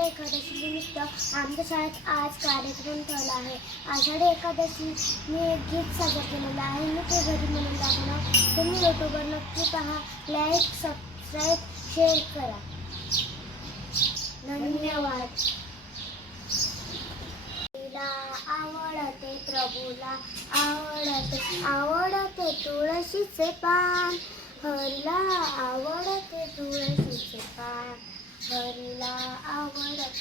आषाढी एकादशी निमित्त आमच्या शाळेत आज कार्यक्रम ठेवला आहे. आषाढी एकादशी मी एक गीत सादर केलेलं आहे. मी ते घरी म्हणून दाखवणार तुम्ही यूट्यूबवर नक्की पहा. लाईक सबस्क्राईब शेअर करा. धन्यवाद. आवडते प्रभूला. आवडते आवडते तुळशीचे पान. हरला आवडते तुळशीचे पान.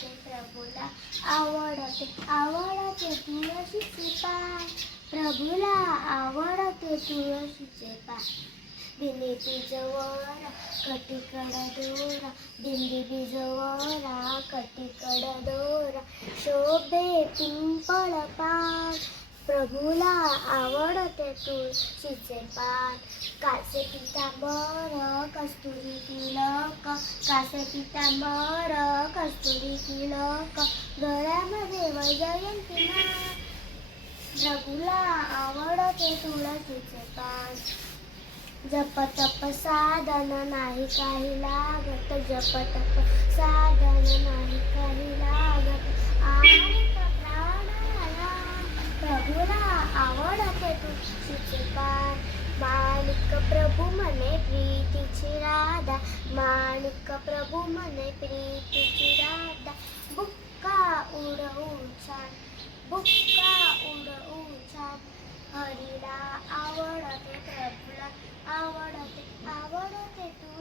प्रभूला आवडते. आवडते तुळशीचे पान. प्रभूला आवडते तुळशीचे पान. दिंडी बिजवरा कटीकड दोरा. दिंडी बिजवरा कटीकड दोरा. शोभे पिंपळ पान. प्रभूला आवडते तुळशीचे पान. काचे पिता बरं कस्तुरी तिला कासे पितांबर कस्तुरी तिलक घरामध्ये वैजयंती रघुला आवडते तुळशीचे पान. जप तप साधन नाही काही लागत जप तप साधन नाही काही लागत. आणि प्राणायाम प्रभूला आवडते तुळशीचे पान. પ્રભુ મને પ્રીતિ છે રાધા. માણિક પ્રભુ મને પ્રીતિ છે રાધા. બુક્કા ઉડ ઉછાળ બુક્કા ઉડ ઉછાળ હરિરા આવડતે પ્રભુલા, આવડતે આવડતે તું.